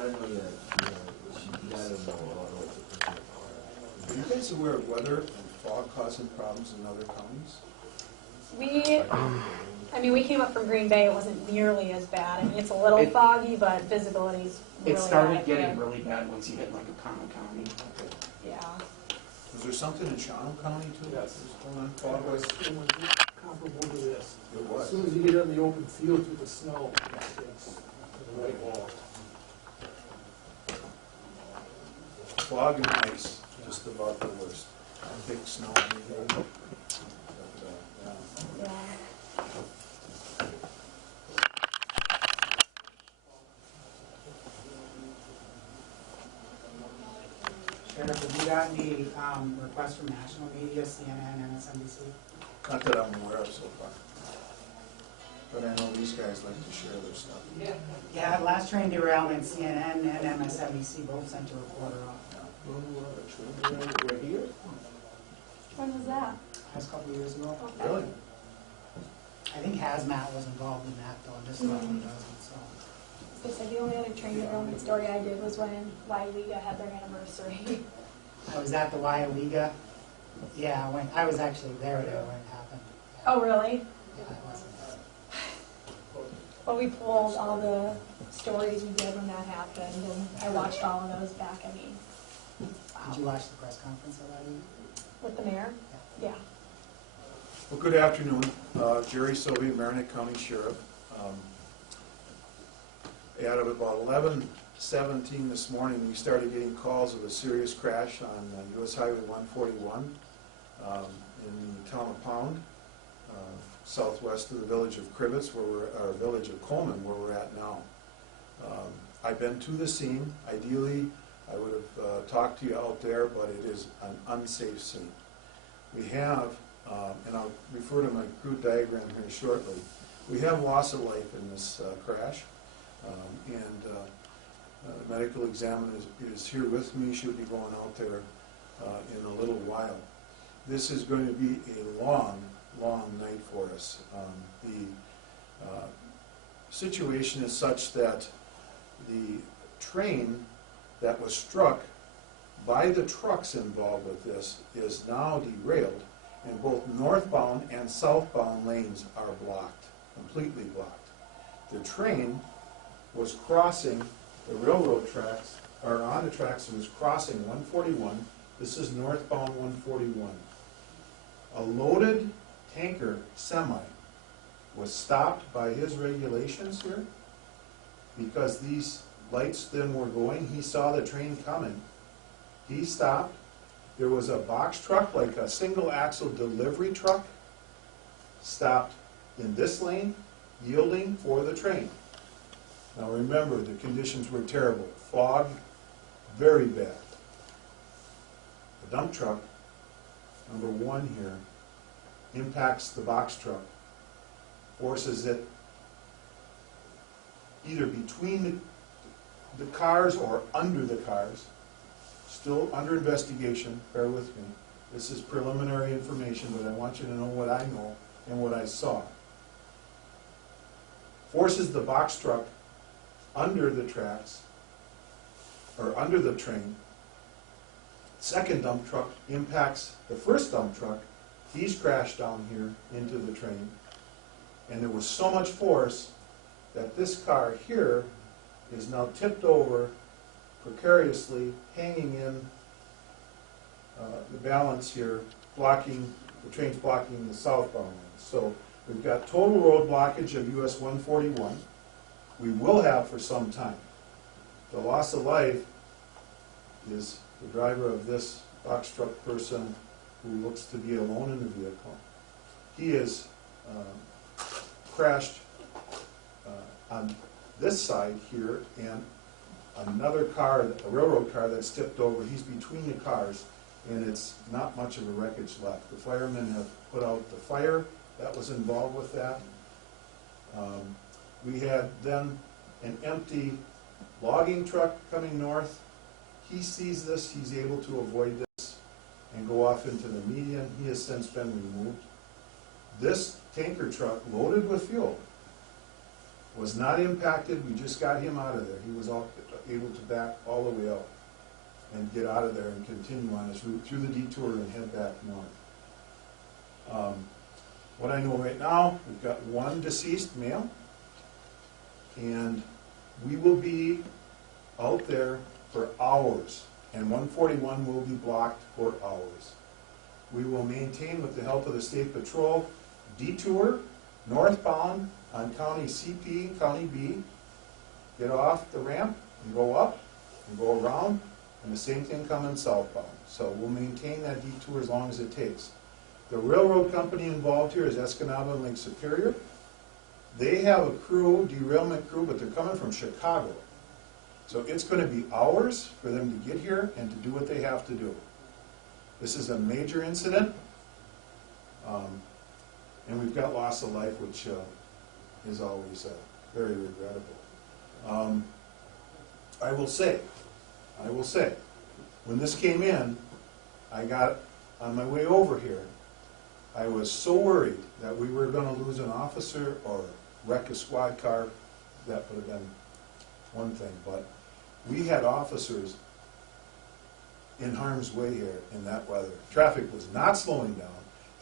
I don't know that, I don't know. Are you guys aware of weather and fog causing problems in other counties? We came up from Green Bay. It wasn't nearly as bad. I mean, it's a little foggy, but visibility's really It started adequate. getting really bad once you hit like a common county. Yeah. Was there something in Shawano County too? Yes. That was going on fog-wise? It was comparable to this. It was. As soon as you get in the open fields with the snow, it's the white wall. Fog and ice, just about the worst. Thick snow every day. But, yeah. Yeah. Sheriff, have you got any requests from national media, CNN, MSNBC? Not that I'm aware of so far. But I know these guys like to share their stuff. Yeah, last train derailment, CNN and MSNBC both sent a reporter off. We're here? When was that? Last couple of years ago. Okay. Really? I think Hazmat was involved in that though, just about one dozen, so. So the only other train derailment story I did was when Liga had their anniversary. I was at the Liga. Yeah, I was actually there when it happened. Oh, really? Yeah, I wasn't. Well, we pulled all the stories we did when that happened, and I watched all of those back. I mean, Did you watch the press conference of that evening? with the mayor? Yeah. Well, good afternoon. Jerry Sylvia, Marinette County Sheriff. At about 11:17 this morning, we started getting calls of a serious crash on US Highway 141 in the town of Pound, southwest of the village of Crivets, or village of Coleman, where we're at now. I've been to the scene. Ideally, I would have talked to you out there, but it is an unsafe scene. We have, and I'll refer to my crude diagram here shortly, we have loss of life in this crash. The medical examiner is here with me. She'll be going out there in a little while. This is going to be a long, long night for us. The situation is such that the train that was struck by the trucks involved with this is now derailed, and both northbound and southbound lanes are blocked, completely blocked. The train was crossing the railroad tracks, or on the tracks, and was crossing 141. This is northbound 141. A loaded tanker semi was stopped by his regulations here because these lights then were going. He saw the train coming. He stopped. There was a box truck, like a single axle delivery truck, stopped in this lane, yielding for the train. Now remember, the conditions were terrible. Fog, very bad. The dump truck, number one here, impacts the box truck, forces it either between the cars or under the cars. Still under investigation, bear with me. This is preliminary information, but I want you to know what I know and what I saw. Forces the box truck under the tracks, or under the train. Second dump truck impacts the first dump truck. He's crashed down here into the train. And there was so much force that this car here is now tipped over precariously, hanging in the balance here, blocking, the train's blocking the southbound lane. So we've got total road blockage of US 141. We will have for some time. The loss of life is the driver of this box truck person who looks to be alone in the vehicle. He is crashed on this side here, and another car, a railroad car that's tipped over. He's between the cars, and it's not much of a wreckage left. The firemen have put out the fire that was involved with that. We had then an empty logging truck coming north. He sees this, he's able to avoid this and go off into the median. He has since been removed. This tanker truck, loaded with fuel, was not impacted. We just got him out of there. He was all able to back all the way out and get out of there and continue on his route through the detour and head back north. What I know right now, we've got one deceased male, and we will be out there for hours, and 141 will be blocked for hours. We will maintain, with the help of the State Patrol, detour northbound on County CP and County B, get off the ramp and go up and go around, and the same thing coming southbound. So we'll maintain that detour as long as it takes. The railroad company involved here is Escanaba and Lake Superior. They have a crew, derailment crew, but they're coming from Chicago. So it's going to be hours for them to get here and to do what they have to do. This is a major incident, and we've got loss of life, which is always very regrettable. I will say, when this came in, I got, on my way over here, I was so worried that we were going to lose an officer or wreck a squad car. That would have been one thing, but we had officers in harm's way here in that weather. Traffic was not slowing down.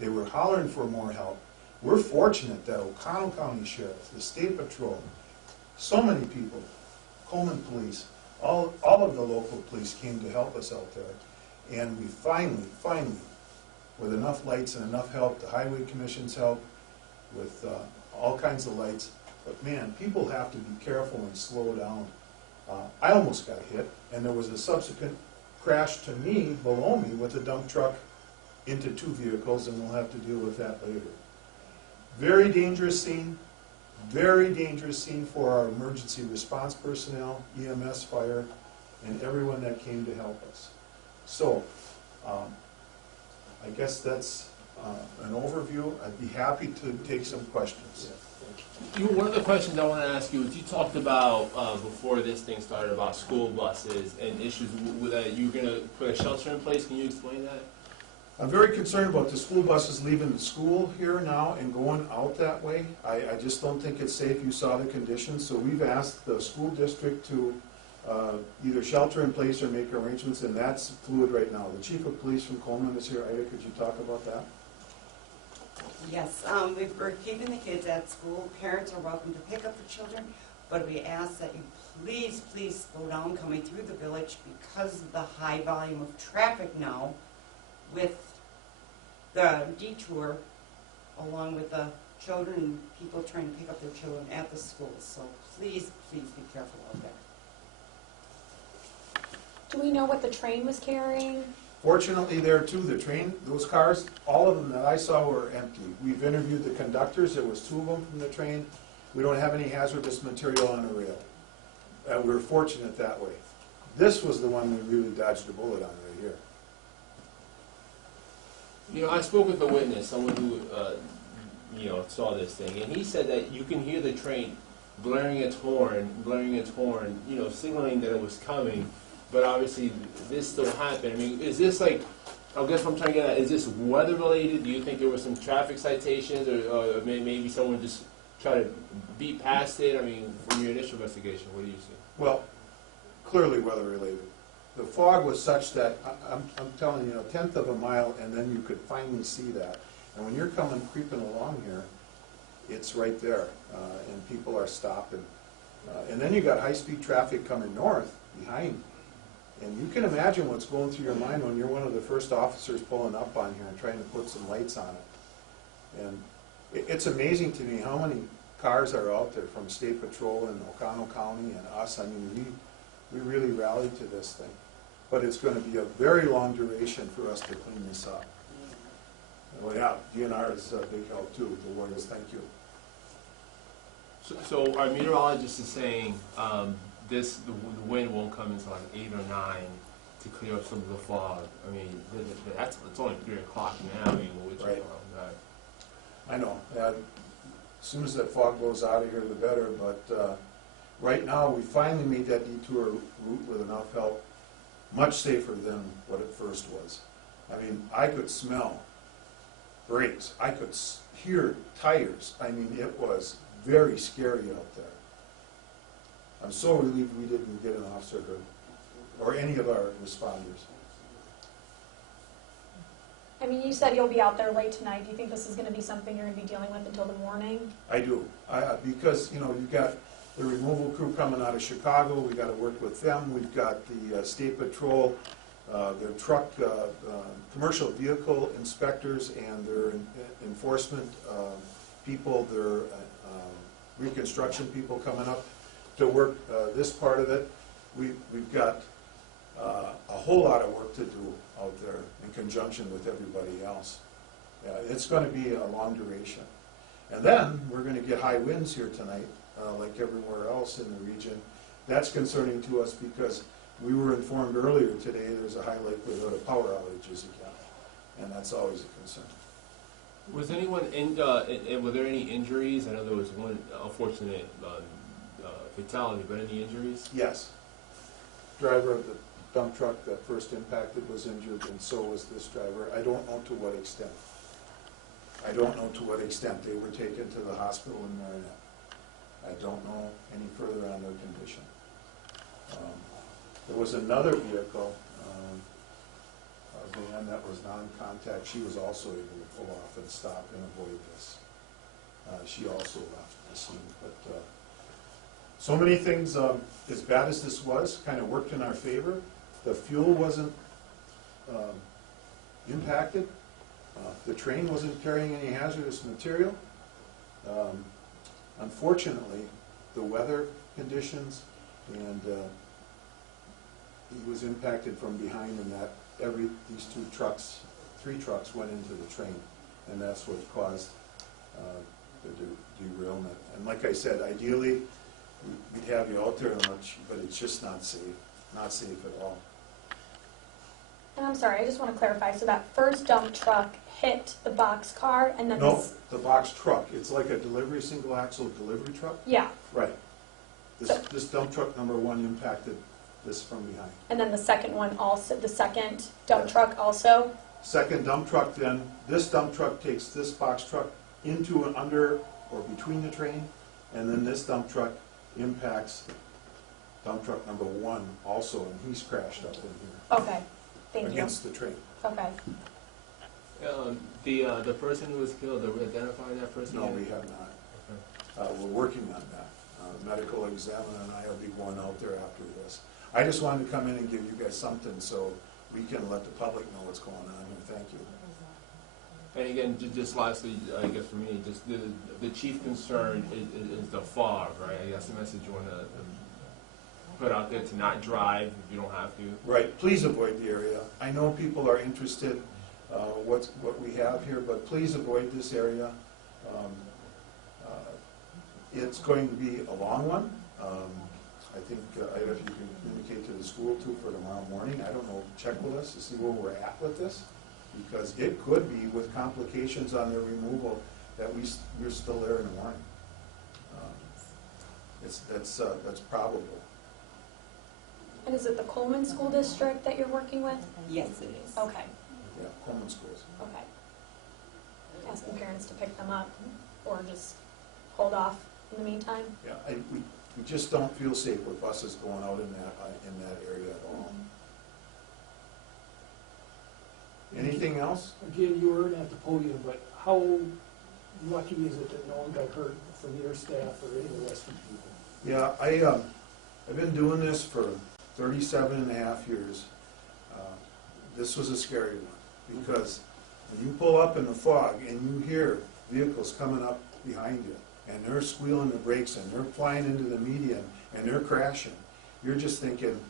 They were hollering for more help. We're fortunate that O'Connell County Sheriff, the State Patrol, so many people, Coleman Police, all of the local police came to help us out there. And we finally, with enough lights and enough help, the Highway Commission's help, with all kinds of lights. But man, people have to be careful and slow down. I almost got hit, and there was a subsequent crash to me, below me, with a dump truck into two vehicles, and we'll have to deal with that later. Very dangerous scene for our emergency response personnel, EMS, fire, and everyone that came to help us. So, I guess that's an overview. I'd be happy to take some questions. One of the questions I want to ask you is, you talked about, before this thing started, about school buses and issues with that. You're going to put a shelter in place. Can you explain that? I'm very concerned about the school buses leaving the school here now and going out that way. I just don't think it's safe. You saw the conditions. So we've asked the school district to either shelter in place or make arrangements, and that's fluid right now. The chief of police from Coleman is here. Ida, could you talk about that? Yes, we're keeping the kids at school. Parents are welcome to pick up the children, but we ask that you please slow down coming through the village because of the high volume of traffic now with the detour, along with the children and people trying to pick up their children at the schools. So please be careful out there. Do we know what the train was carrying? Fortunately, there too, the train, those cars, all of them that I saw were empty. We've interviewed the conductors. There was 2 of them from the train. We don't have any hazardous material on the rail. We're fortunate that way. This was the one we really dodged a bullet on right here. You know, I spoke with a witness, someone who, saw this thing, and he said that you can hear the train blaring its horn, signaling that it was coming, but obviously this still happened. I mean, is this like, I guess what I'm trying to get at, is this weather related? Do you think there were some traffic citations, or maybe someone just tried to beat past it? I mean, from your initial investigation, what do you see? Well, clearly weather related. The fog was such that, I'm telling you, 1/10 of a mile, and then you could finally see that. And when you're creeping along here, it's right there, and people are stopping. And then you got high-speed traffic coming north behind. And you can imagine what's going through your mind when you're one of the first officers pulling up on here and trying to put some lights on it. And it's amazing to me how many cars are out there from State Patrol and O'Connell County and us. I mean, we really rallied to this thing. But it's going to be a very long duration for us to clean this up. Well, yeah, DNR is a big help too. The Warriors, thank you. So our meteorologist is saying the wind won't come until like 8 or 9 to clear up some of the fog. I mean, it's only 3 o'clock now. I mean, right. I know. As soon as that fog goes out of here, the better. But right now, we finally made that detour route with enough help, much safer than what it first was. I mean, I could smell brakes. I could hear tires. I mean, it was very scary out there. I'm so relieved we didn't get an officer hurt, or any of our responders. I mean, you said you'll be out there late tonight. Do you think this is gonna be something you're gonna be dealing with until the morning? I do, because, you know, you've got the removal crew coming out of Chicago, we gotta work with them, we've got the state patrol, their truck, commercial vehicle inspectors and their enforcement people, their reconstruction people coming up to work this part of it. We've got a whole lot of work to do out there in conjunction with everybody else. It's gonna be a long duration. And then, we're gonna get high winds here tonight, like everywhere else in the region. That's concerning to us because we were informed earlier today there's a high likelihood of power outages again, and that's always a concern. Was anyone were there any injuries? I know there was one unfortunate fatality, but any injuries? Yes. Driver of the dump truck that first impacted was injured, and so was this driver. I don't know to what extent. I don't know to what extent. They were taken to the hospital in Marinette. I don't know any further on their condition. There was another vehicle, a van that was non-contact. She was also able to pull off and stop and avoid this. She also left the scene, but so many things, as bad as this was, kind of worked in our favor. The fuel wasn't impacted. The train wasn't carrying any hazardous material. Unfortunately, the weather conditions and he was impacted from behind in that these three trucks went into the train, and that's what caused the derailment. And like I said, ideally, we'd have you out there much, but it's just not safe at all. And I'm sorry, I just wanna clarify, so that first dump truck hit the box car and then No, the box truck, it's like a single axle delivery truck? Yeah, Right. This dump truck number one impacted this from behind. and then the second one also, the second dump Yeah. truck also? Second dump truck then, this dump truck takes this box truck into and under or between the train, and then this dump truck impacts dump truck number one also, and he's crashed up in here Okay, thank you. against the train. Okay, The person who was killed, did we identify that person? No, yet? we have not. We're working on that. Medical examiner and I will be going out there after this. I just wanted to come in and give you guys something so we can let the public know what's going on here. Thank you. And again, just lastly, I guess for me, just the chief concern is the fog, right? I guess the message you want to put out there to not drive if you don't have to. Right, please avoid the area. I know people are interested what we have here, but please avoid this area. It's going to be a long one. I think, if you can communicate to the school too for tomorrow morning, I don't know, check with us to see where we're at with this, because it could be with complications on their removal that we're still there in the morning. That's probable. and is it the Coleman School District that you're working with? Yes, it is. Okay, Yeah, Coleman schools. okay. Asking parents to pick them up or just hold off in the meantime? Yeah, we just don't feel safe with buses going out in that area at all. Anything else? Again, you weren't at the podium, but how lucky is it that no one got hurt from your staff or any of the rescue people? Yeah, I've been doing this for 37 and a half years. This was a scary one, because when you pull up in the fog and you hear vehicles coming up behind you, and they're squealing the brakes, and they're flying into the median, and they're crashing, you're just thinking,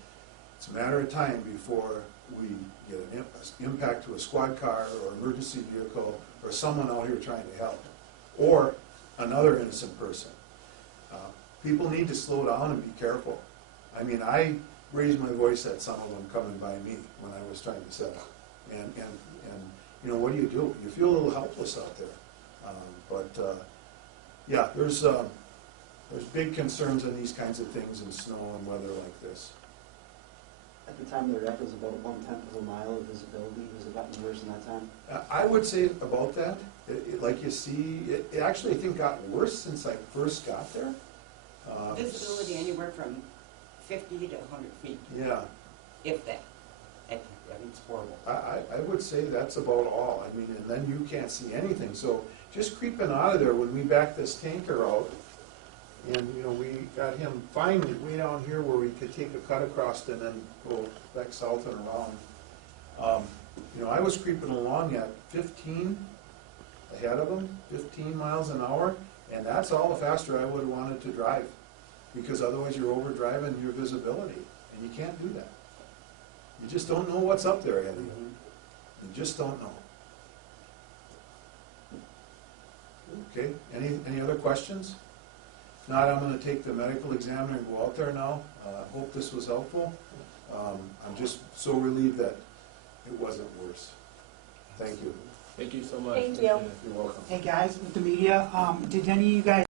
it's a matter of time before we get an impact to a squad car or emergency vehicle, or someone out here trying to help, or another innocent person. People need to slow down and be careful. I mean, I raised my voice at some of them coming by me when I was trying to set up. And you know, what do? You feel a little helpless out there. Yeah, there's big concerns in these kinds of things in snow and weather like this. At the time of the wreck, it was about 1/10 of a mile of visibility. Has it gotten worse in that time? I would say about that. Like you see, it actually, I think, got worse since I first got there. Visibility anywhere from 50 to 100 feet, Yeah, if that. I mean, it's horrible. I would say that's about all. I mean, and then you can't see anything. So just creeping out of there, when we backed this tanker out, and, you know, we got him finally way down here where we could take a cut across and then go back south and around. You know, I was creeping along at 15 ahead of him, 15 miles an hour, and that's all the faster I would have wanted to drive, because otherwise you're overdriving your visibility, and you can't do that. You just don't know what's up there ahead of you. You just don't know. Okay, any other questions? If not, I'm gonna take the medical examiner and go out there now. Hope this was helpful. I'm just so relieved that it wasn't worse. Thank you. Thank you so much. Thank you. You're welcome. Hey guys, with the media, did any of you guys